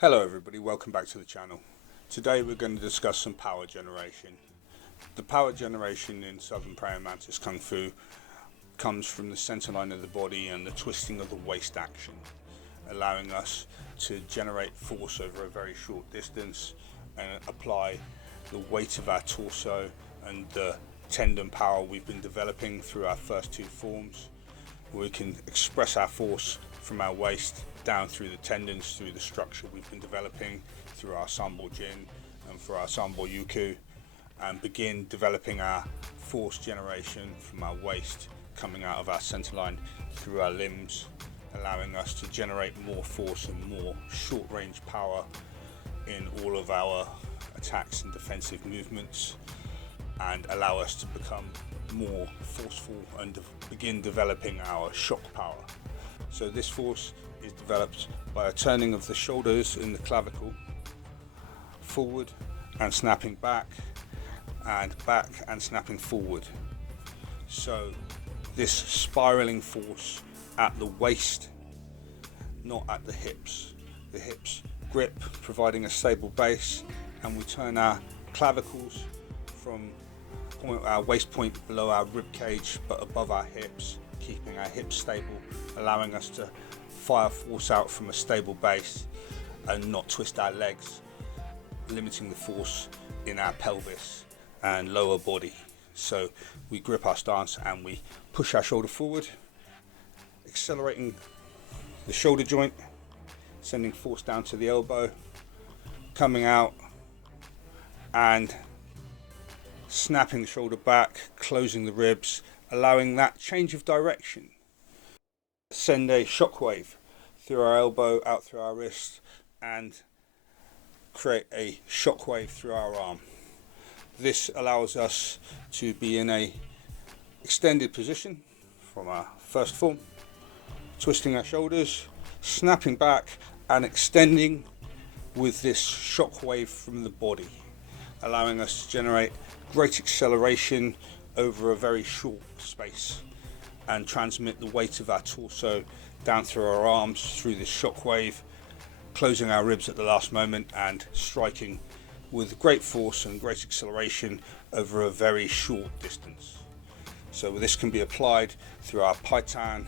Hello everybody, welcome back to the channel. Today we're going to discuss some power generation. The power generation in Southern Prayingmantis Kung Fu comes from the center line of the body and the twisting of the waist action, allowing us to generate force over a very short distance and apply the weight of our torso and the tendon power we've been developing through our first two forms. We can express our force from our waist down through the tendons, through the structure we've been developing through our Sambo Jin and for our Sambo Yuku, and begin developing our force generation from our waist coming out of our center line through our limbs, allowing us to generate more force and more short range power in all of our attacks and defensive movements, and allow us to become more forceful and begin developing our shock power. So this force is developed by a turning of the shoulders in the clavicle forward and snapping back and snapping forward. So this spiraling force at the waist, not at the hips. The hips grip, providing a stable base, and we turn our clavicles from our waist point below our rib cage but above our hips, keeping our hips stable, allowing us to fire force out from a stable base and not twist our legs, limiting the force in our pelvis and lower body. So we grip our stance and we push our shoulder forward, accelerating the shoulder joint, sending force down to the elbow, coming out and snapping the shoulder back, closing the ribs, allowing that change of direction. Send a shockwave through our elbow, out through our wrist, and create a shockwave through our arm. This allows us to be in a extended position from our first form, twisting our shoulders, snapping back and extending with this shockwave from the body, allowing us to generate great acceleration over a very short space and transmit the weight of our torso down through our arms through this shockwave, closing our ribs at the last moment and striking with great force and great acceleration over a very short distance. So this can be applied through our paitan,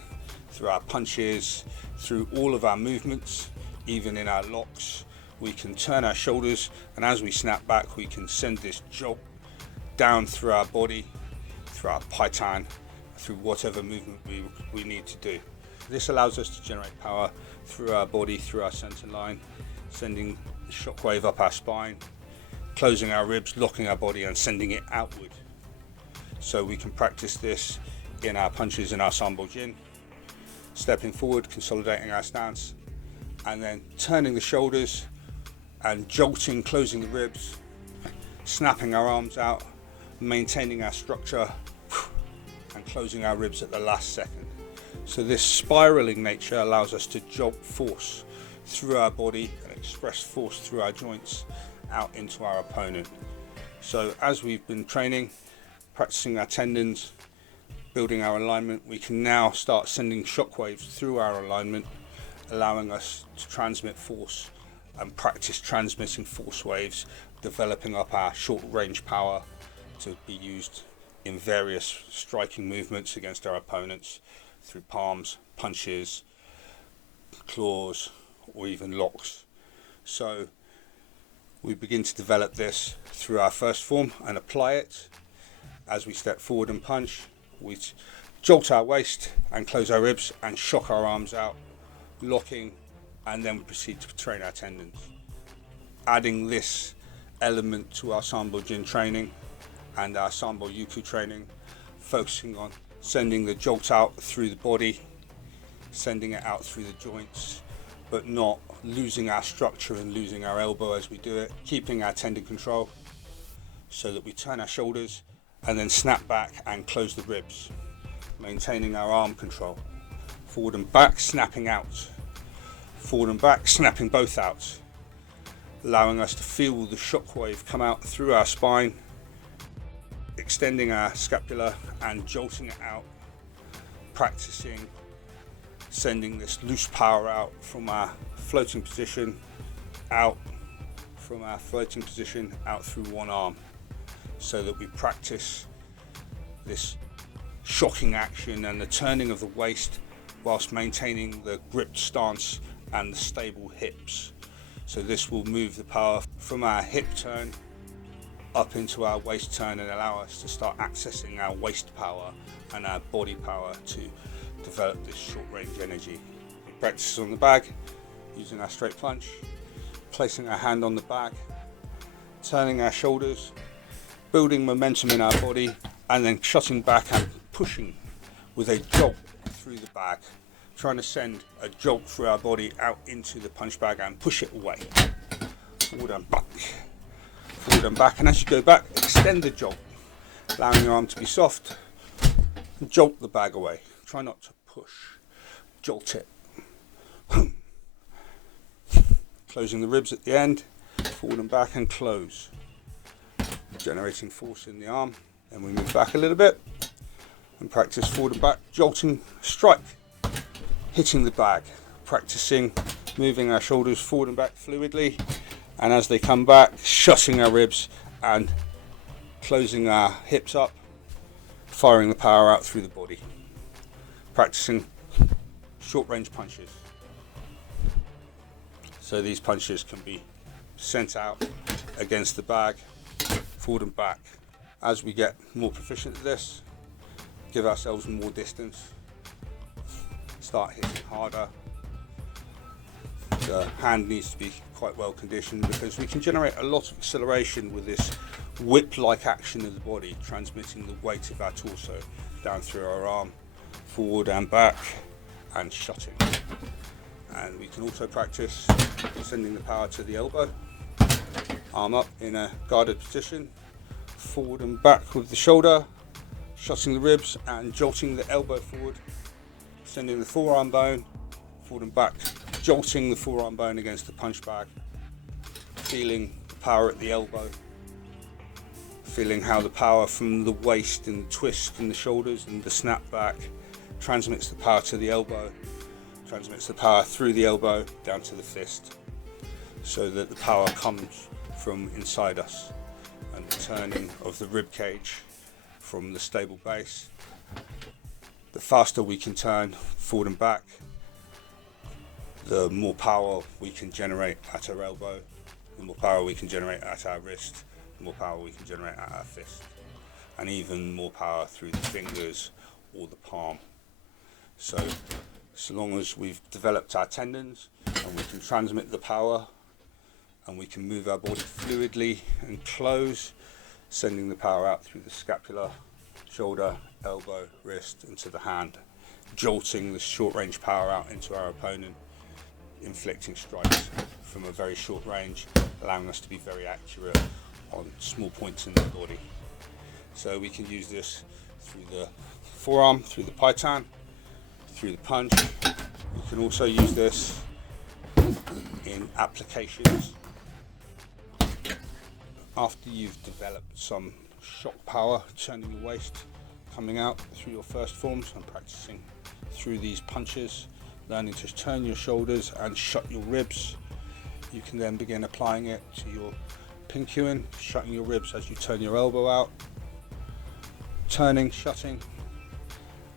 through our punches, through all of our movements, even in our locks. We can turn our shoulders, and as we snap back we can send this jolt down through our body, through our paitan, through whatever movement we need to do. This allows us to generate power through our body, through our center line, sending the shockwave up our spine, closing our ribs, locking our body and sending it outward. So we can practice this in our punches in our Sambo Jin, stepping forward, consolidating our stance, and then turning the shoulders and jolting, closing the ribs, snapping our arms out, maintaining our structure and closing our ribs at the last second. So this spiraling nature allows us to jolt force through our body and express force through our joints out into our opponent. So as we've been training, practicing our tendons, building our alignment, we can now start sending shockwaves through our alignment, allowing us to transmit force and practice transmitting force waves, developing up our short range power to be used in various striking movements against our opponents through palms, punches, claws, or even locks. So we begin to develop this through our first form and apply it. As we step forward and punch, we jolt our waist and close our ribs and shock our arms out, locking, and then proceed to train our tendons. Adding this element to our Sambo Jin training and our Sambo Yuku training, focusing on sending the jolt out through the body, sending it out through the joints, but not losing our structure and losing our elbow as we do it, keeping our tendon control so that we turn our shoulders and then snap back and close the ribs, maintaining our arm control. Forward and back, snapping out. Forward and back, snapping both out, allowing us to feel the shockwave come out through our spine, extending our scapula and jolting it out, practicing sending this loose power out from our floating position out from our floating position out through one arm, so that we practice this shocking action and the turning of the waist whilst maintaining the gripped stance and the stable hips. So this will move the power from our hip turn up into our waist turn and allow us to start accessing our waist power and our body power to develop this short range energy. We practice on the bag using our straight plunge, placing our hand on the bag, turning our shoulders, building momentum in our body, and then shutting back and pushing with a jolt through the bag, trying to send a jolt through our body out into the punch bag and push it away. Forward and back, forward and back, and as you go back, extend the jolt, allowing your arm to be soft, and jolt the bag away. Try not to push, jolt it. Closing the ribs at the end, forward and back and close, generating force in the arm. Then we move back a little bit and practice forward and back, jolting, strike, hitting the bag, practicing moving our shoulders forward and back fluidly, and as they come back, shutting our ribs and closing our hips up, firing the power out through the body. Practicing short range punches. So these punches can be sent out against the bag, forward and back. As we get more proficient at this, give ourselves more distance, start hitting harder. The hand needs to be quite well conditioned because we can generate a lot of acceleration with this whip-like action of the body, transmitting the weight of our torso down through our arm, forward and back, and shutting. And we can also practice sending the power to the elbow, arm up in a guarded position, forward and back with the shoulder, shutting the ribs and jolting the elbow forward, sending the forearm bone forward and back, jolting the forearm bone against the punch bag, feeling the power at the elbow, feeling how the power from the waist and the twist in the shoulders and the snap back transmits the power to the elbow, transmits the power through the elbow down to the fist, so that the power comes from inside us, and the turning of the rib cage from the stable base. The faster we can turn forward and back, the more power we can generate at our elbow, the more power we can generate at our wrist, the more power we can generate at our fist, and even more power through the fingers or the palm. So long as we've developed our tendons and we can transmit the power and we can move our body fluidly and close, sending the power out through the scapula, shoulder, elbow, wrist into the hand, jolting the short range power out into our opponent, inflicting strikes from a very short range, allowing us to be very accurate on small points in the body. So we can use this through the forearm, through the paitan, through the punch. You can also use this in applications. After you've developed some shock power, turning your waist, coming out through your first forms and practicing through these punches, learning to turn your shoulders and shut your ribs, you can then begin applying it to your pinkyuan, shutting your ribs as you turn your elbow out, turning, shutting,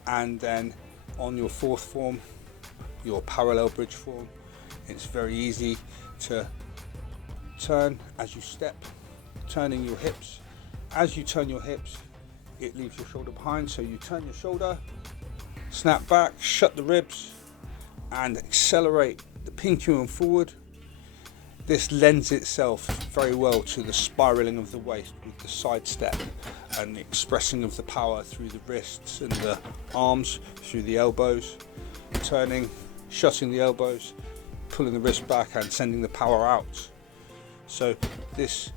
and then on your fourth form, your parallel bridge form, it's very easy to turn as you step, turning your hips. As you turn your hips, it leaves your shoulder behind, so you turn your shoulder, snap back, shut the ribs, and accelerate the pinkyuan forward. This lends itself very well to the spiraling of the waist with the side step and the expressing of the power through the wrists and the arms, through the elbows, turning, shutting the elbows, pulling the wrist back and sending the power out. So this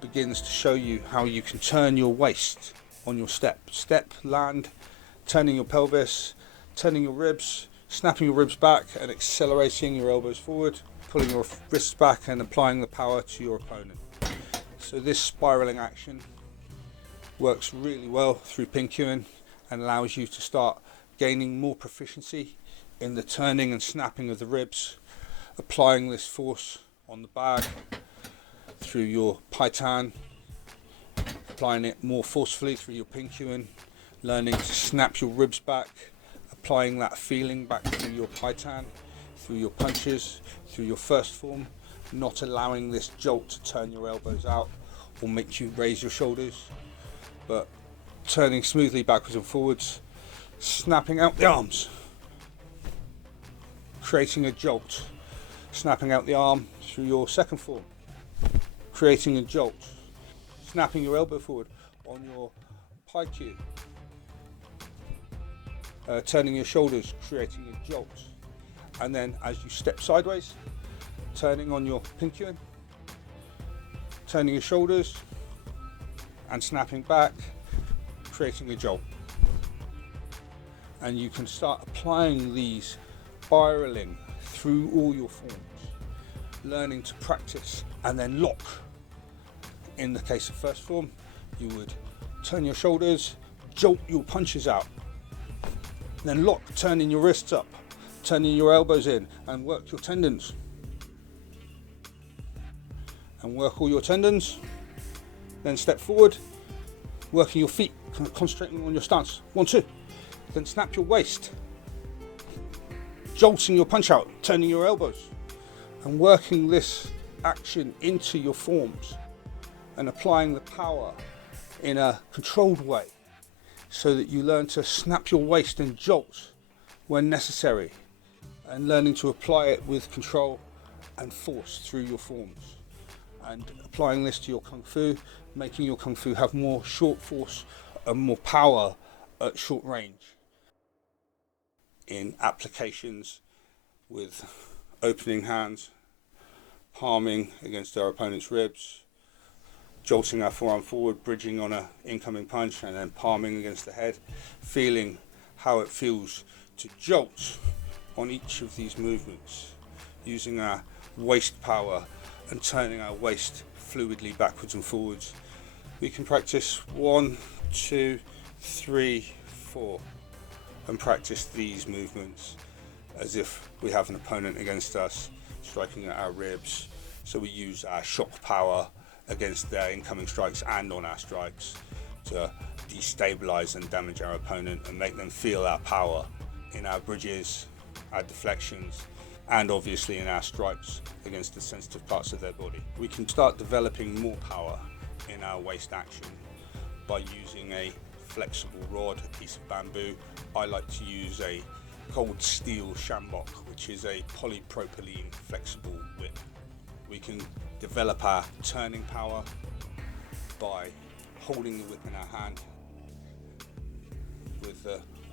begins to show you how you can turn your waist on your step, land, turning your pelvis, turning your ribs, snapping your ribs back and accelerating your elbows forward, pulling your wrists back and applying the power to your opponent. So this spiraling action works really well through pinkyuan and allows you to start gaining more proficiency in the turning and snapping of the ribs, applying this force on the bag, through your paitan, applying it more forcefully through your pinkyuan, learning to snap your ribs back, applying that feeling back through your paitan, through your punches, through your first form, not allowing this jolt to turn your elbows out or make you raise your shoulders, but turning smoothly backwards and forwards, snapping out the arms, creating a jolt, snapping out the arm through your second form, creating a jolt, snapping your elbow forward on your paikyuu, turning your shoulders, creating a jolt, and then as you step sideways, turning on your pinkyuan, turning your shoulders and snapping back, creating a jolt. And you can start applying these spiraling through all your forms, learning to practice and then lock. In the case of first form, you would turn your shoulders, jolt your punches out, then lock, turning your wrists up, turning your elbows in, and work your tendons. And work all your tendons, then step forward, working your feet, concentrating on your stance. 1, 2. Then snap your waist, jolting your punch out, turning your elbows, and working this action into your forms and applying the power in a controlled way so that you learn to snap your waist and jolt when necessary, and learning to apply it with control and force through your forms, and applying this to your kung fu, making your kung fu have more short force and more power at short range. In applications with opening hands, palming against our opponent's ribs, jolting our forearm forward, bridging on an incoming punch, and then palming against the head, feeling how it feels to jolt on each of these movements, using our waist power and turning our waist fluidly backwards and forwards. We can practice 1, 2, 3, 4 and practice these movements as if we have an opponent against us striking at our ribs, so we use our shock power against their incoming strikes and on our strikes to destabilize and damage our opponent and make them feel our power in our bridges, our deflections, and obviously in our strikes against the sensitive parts of their body. We can start developing more power in our waist action by using a flexible rod, a piece of bamboo. I like to use a cold steel shambok, which is a polypropylene flexible whip. We can develop our turning power by holding the whip in our hand with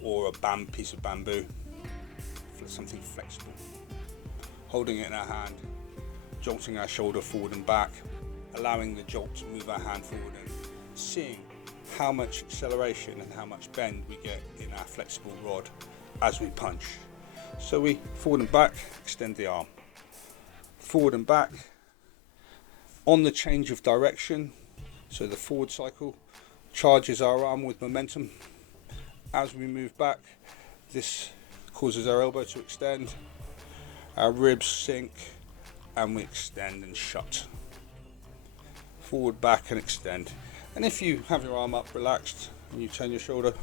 or a piece of bamboo, something flexible. Holding it in our hand, jolting our shoulder forward and back, allowing the jolt to move our hand forward, and seeing how much acceleration and how much bend we get in our flexible rod as we punch. So we forward and back, extend the arm. Forward and back on the change of direction, so the forward cycle charges our arm with momentum. As we move back, this causes our elbow to extend, our ribs sink, and we extend and shut. Forward, back, and extend. And if you have your arm up relaxed and you turn your shoulder,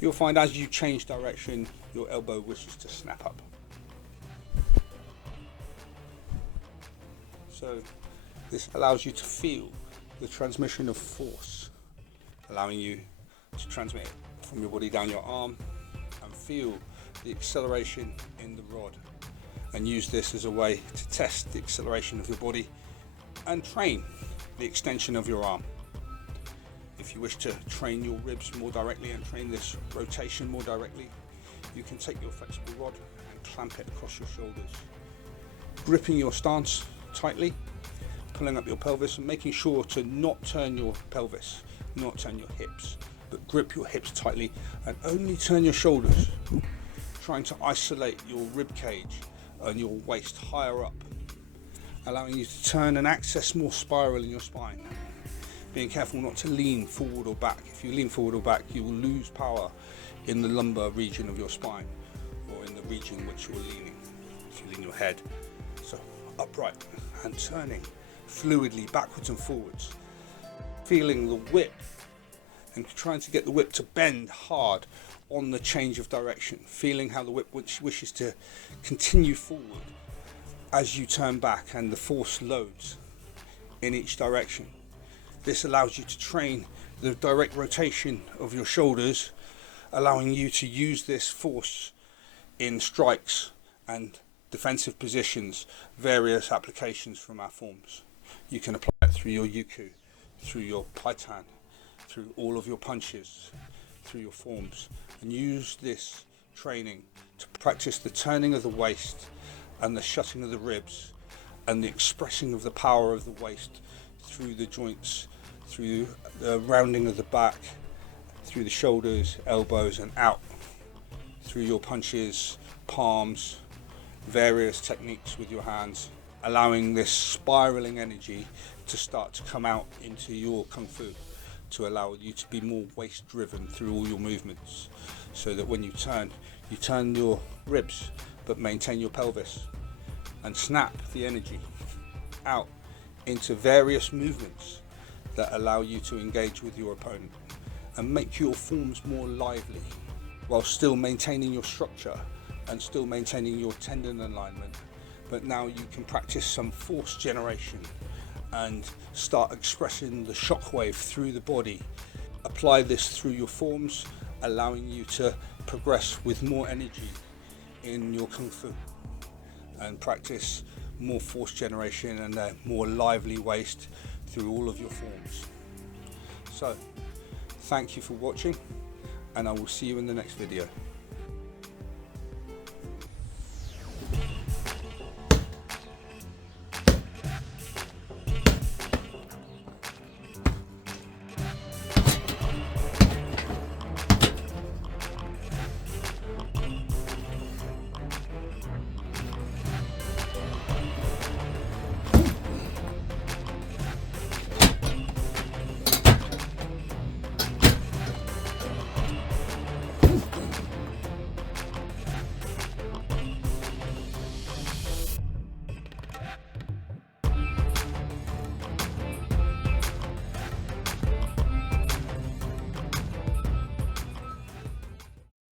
you'll find as you change direction, your elbow wishes to snap up. So this allows you to feel the transmission of force, allowing you to transmit it from your body down your arm and feel the acceleration in the rod, and use this as a way to test the acceleration of your body and train the extension of your arm. If you wish to train your ribs more directly and train this rotation more directly, you can take your flexible rod and clamp it across your shoulders, gripping your stance tightly, pulling up your pelvis and making sure to not turn your pelvis, not turn your hips, but grip your hips tightly and only turn your shoulders, trying to isolate your rib cage and your waist higher up, allowing you to turn and access more spiral in your spine. Being careful not to lean forward or back. If you lean forward or back, you will lose power in the lumbar region of your spine, or in the region which you're leaning, if you lean your head. So upright, and turning fluidly backwards and forwards, feeling the whip and trying to get the whip to bend hard on the change of direction, feeling how the whip wishes to continue forward as you turn back and the force loads in each direction. This allows you to train the direct rotation of your shoulders, allowing you to use this force in strikes and defensive positions, various applications from our forms. You can apply it through your yuku, through your paitan, through all of your punches, through your forms, and use this training to practice the turning of the waist and the shutting of the ribs and the expressing of the power of the waist through the joints, through the rounding of the back, through the shoulders, elbows and out, through your punches, palms, various techniques with your hands, allowing this spiraling energy to start to come out into your kung fu, to allow you to be more waist driven through all your movements, so that when you turn your ribs but maintain your pelvis and snap the energy out into various movements that allow you to engage with your opponent and make your forms more lively while still maintaining your structure and still maintaining your tendon alignment. But now you can practice some force generation and start expressing the shockwave through the body. Apply this through your forms, allowing you to progress with more energy in your kung fu and practice more force generation and a more lively waist through all of your forms. So, thank you for watching, and I will see you in the next video.